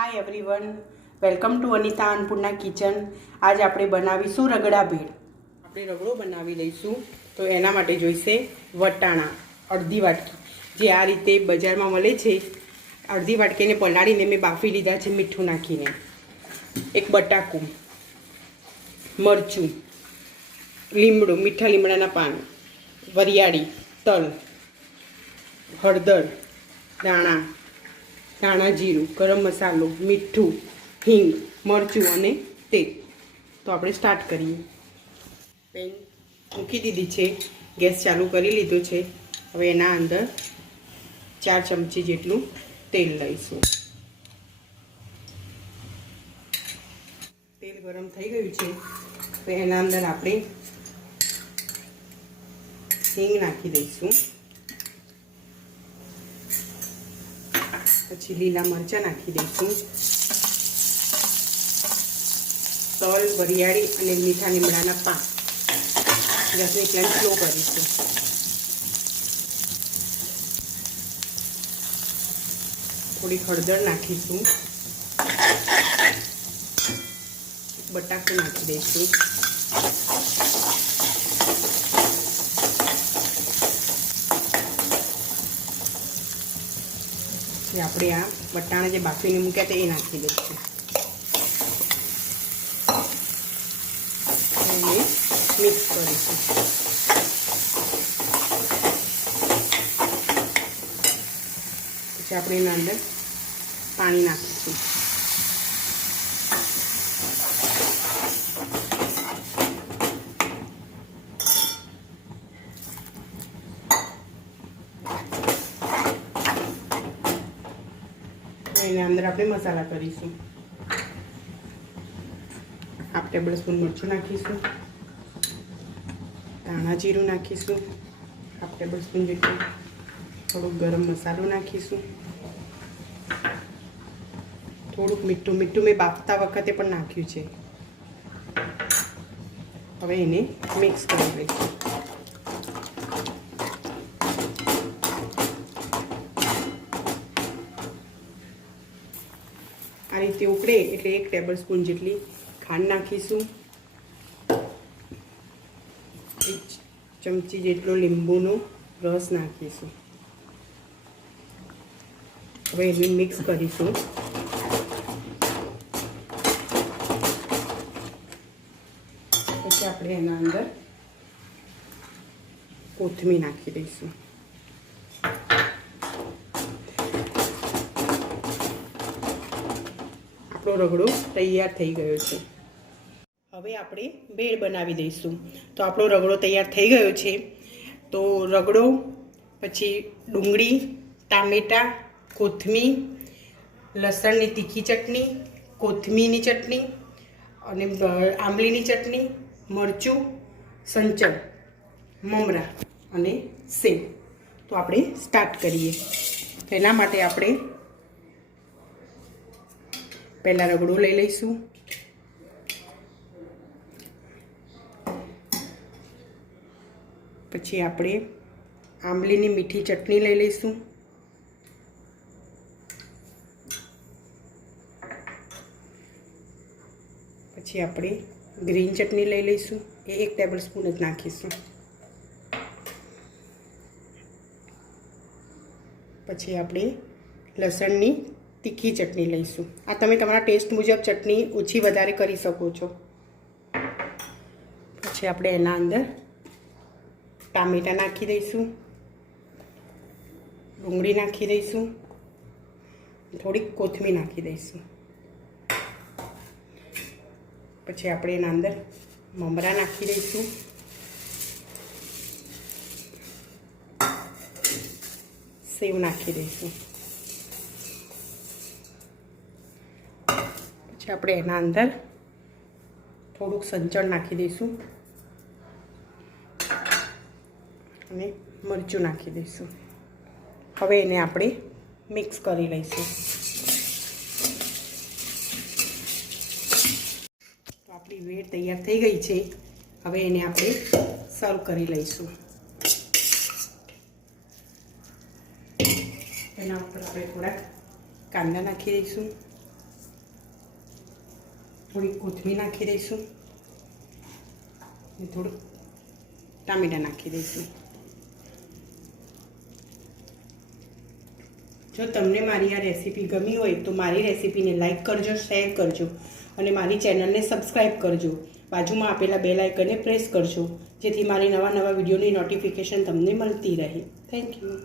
Hi everyone, welcome to Anita Annapurna kitchen. આજે આપણે બનાવીશું રગડા ભેળ. આપણે રગડો બનાવી લઈશું. તો એના માટે જોઈશે વટાણા અડધી વાટકી, જે આ રીતે બજારમાં મળે છે. અડધી વાટકીને પલાળીને મેં બાફી લીધા છે મીઠું નાખીને. એક બટાકું, મરચું, લીમડો, મીઠા લીમડાના પાન, વરિયાળી, તલ, હળદર, ધાણા જીરું, ગરમ મસાલો, મીઠું, હિંગ, મરચું અને તેલ. તો આપણે સ્ટાર્ટ કરીએ. પેન મૂકી દીધી છે, ગેસ ચાલુ કરી લીધો છે. હવે એના અંદર 4 ચમચી જેટલું તેલ લઈશું. તેલ ગરમ થઈ ગયું છે, તો એના અંદર આપણે હિંગ નાખી દઈશું. પછી લીલા મરચાં નાખી દઈશું. તલ, વરિયાળી અને મીઠા લીમડાના પાન. ગેસની ફ્લેમ સ્લો કરીશું. થોડી હળદર નાખીશું. બટાકું નાખી દઈશું. આપણે આ વટાણા જે બાફીને મૂક્યા હતા એ નાખી દઈશું. એને મિક્સ કરીશું. પછી આપણે એના અંદર પાણી નાખીશું. એના અંદર આપણે મસાલા કરીશું. 1/2 ટેબલસ્પૂન મરચું નાખીશું. ધાણા જીરું નાખીશું 1/2 ટેબલસ્પૂન જેટલું. થોડુંક ગરમ મસાલો નાખીશું. થોડુંક મીઠું મેં બાફતા વખતે પણ નાખ્યું છે. હવે એને મિક્સ કરી લઈશું. આ રીતે ઉકળે એટલે 1 ટેબલસ્પૂન જેટલી ખાંડ નાખીશું. 1 ચમચી જેટલો લીંબુનો રસ નાખીશું. હવે એને મિક્સ કરીશું. પછી આપણે એના અંદર કોથમીર નાખી દઈશું. આપણો રગડો તૈયાર થઈ ગયો છે. હવે આપણે ભેળ બનાવી દઈશું. તો આપણો રગડો તૈયાર થઈ ગયો છે. તો રગડો, પછી ડુંગળી, ટામેટાં, કોથમીર, લસણની તીખી ચટણી, કોથમીરની ચટણી અને આંબલીની ચટણી, મરચું, સંચળ, મમરા અને સેવ. તો આપણે સ્ટાર્ટ કરીએ. તો એના માટે આપણે પહેલાં રગડો લઈ લઈશું. પછી આપણે આંબલીની મીઠી ચટણી લઈ લઈશું. પછી આપણે ગ્રીન ચટણી લઈ લઈશું. એ 1 ટેબલસ્પૂન જ નાખીશું. પછી આપણે લસણની તીખી ચટણી લઈશું. આ તમે તમારા ટેસ્ટ મુજબ ચટણી ઓછી વધારે કરી શકો છો. પછી આપણે એના અંદર ટામેટાં નાખી દઈશું. ડુંગળી નાખી દઈશું. થોડીક કોથમીર નાખી દઈશું. પછી આપણે એના અંદર મમરા નાખી દઈશું. સેવ નાખી દઈશું. પછી આપણે એના અંદર થોડુંક સંચળ નાખી દઈશું અને મરચું નાખી દઈશું. હવે એને આપણે મિક્સ કરી લઈશું. તો આપણી ભેળ તૈયાર થઈ ગઈ છે. હવે એને આપણે સર્વ કરી લઈશું. એના ઉપર આપણે થોડાક કાંદા નાખી દઈશું. થોડી કોથમીર નાખી દઈશું અને થોડું ટામેટાં નાખી દઈશું. જો તમને મારી આ રેસીપી ગમી હોય તો મારી રેસીપીને લાઈક કરજો, શેર કરજો અને મારી ચેનલને સબસ્ક્રાઈબ કરજો. બાજુમાં આપેલા બેલ આઇકનને પ્રેસ કરજો જેથી મારી નવા વિડીયોની નોટિફિકેશન તમને મળતી રહે. Thank you.